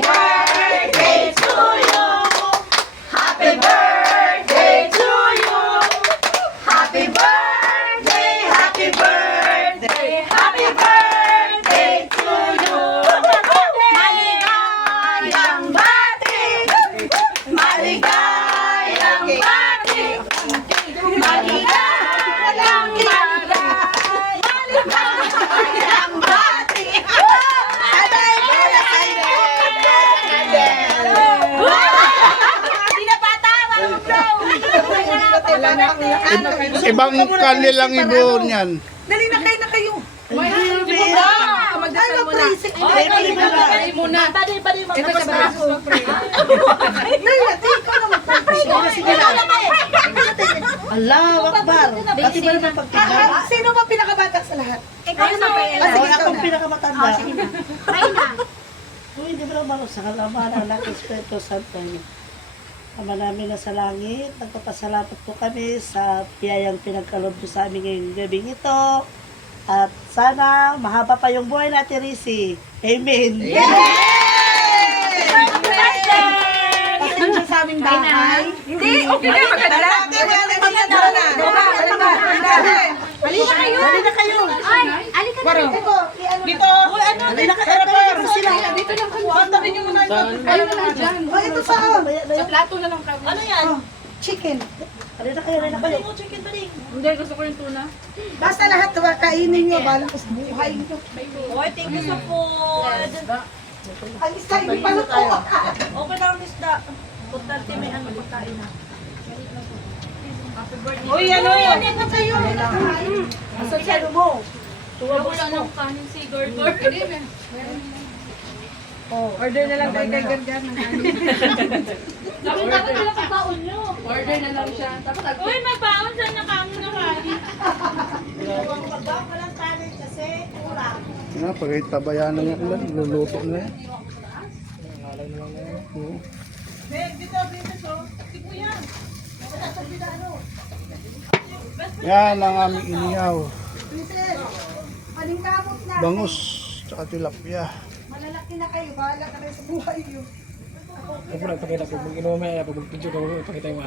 birthday to you. Happy birthday to you. Happy birthday, happy birthday, happy birthday to you. Maligayang bati, maligayang bati, maligayang bati. Ibang kanilang ibon yan. Dali na kayo. Ano, praise? Bali muna. Bali magpapasalamat. Allah, wakbar. Pati ba naman pagkakal? Sino ba pinakabata sa lahat? Ikaw na pa yan. Sige, akong pinakamatanda. Kain na. Uy, hindi mo naman sa kalaman ang anak Espiritu Santo. Ama namin na sa langit, nagpapasalamat po kami sa biyayang pinagkaloob po sa amin ngayong gabing ito. At sana mahaba pa yung buhay natin, Risi. Amen. Pasensya sa aming bahay. Hindi, okay na. Maganda. Dali na kayo. Ay, alika na. Dito. Dali na kayo. Sila. Dito lang kayo. Bantarin niyo muna ito. Kayo na lang dyan. Oh, ito sa Sa plato na lang kami. Ano yan? chicken. Dali na kayo. Chicken pa rin. Hindi, gusto ko yung tuna. Basta lahat kainin nyo. Balang ko sa buhay nyo. Oy, thank you sa food. Ang isa yung paluto. Okay lang, isda. Importante may ano pagkain na. Uy, ano yun? Ano kayo? Asan siya mo? Wala ng kanin si Gorgor. Order na lang kay Gargar ng kanin. Dapat wala pagkaon nyo. Order na lang siya. Tapos uy, magbaon siya na kanin na kanin. Magbawa ng kanin kasi kurang. Nga, pagkitabayan na yan ulan, luluto na yan. Oo. Dito, so. Tipo yan. Yan ang aming inihaw. Princess, paningkamot na. Bangus, tsaka tilapia. Malalaki na kayo. Bahala ka na sa buhay nyo. Ako na ipakita ko. Mag-inom mamaya. Pag mag-picture ko, ipakita yung